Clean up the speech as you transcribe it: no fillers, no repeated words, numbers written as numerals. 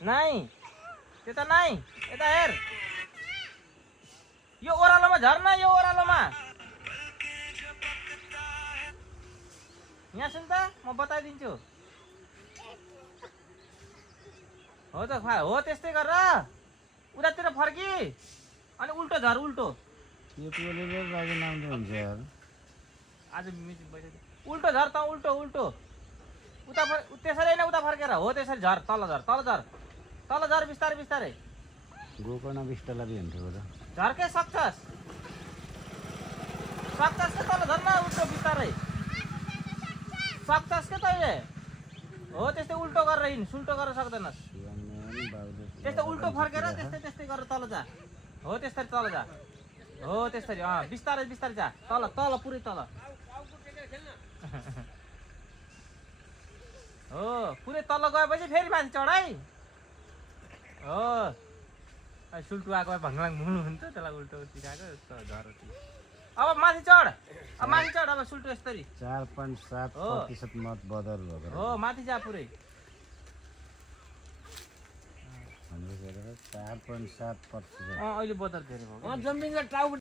नाही त्यता नाही यता हेर यो ओह्रालोमा झर्न यो ओह्रालोमा यहाँ सुन त म बताइदिन्छु हो त हो त्यस्तै गरेर उतातिर फर्की अनि उल्टो झर उल्टो यो टोलेले लागि नाम हुन्छ यार आज मिटिङ बसिदियो उल्टो झर त उल्टो उल्टो उता त्यसरी होइन उता फर्केर हो त्यसरी झर तल झर तल झर तल झर बिस्तारै बिस्तारै गोकर्ण बिस्ताला भी हुन्थ्यो र झर्कै सक्छस् सक्छस् के तल झर्न उल्टो बिस्तारै सक्छस् के तैँले हो त्यस्तै उल्टो गरेर हिँड सुल्टो गरेर सक्दैनस् त्यस्तै उल्टो फर्केर त्यस्तै त्यस्तै गरेर तल जा हो त्यसरी तल जा हो त्यसरी बिस्तारै बिस्तारै जा तल तल पुरै तल हो पुरै तल गएपछि फेरि माथि चढाइ हो सुल्टो आएको भङ्गलाङ मुल्नु हुन्छ त्यसलाई उल्टो तिराएको झरो अब माथि चढ अब माथि चढ अब सुल्टो यस्तरी 4.7% मत बदल भएको हो माथि जा पुरै हाम्रो 4.7% अहिले बदर धेरै भयो जम्बिङको टाउ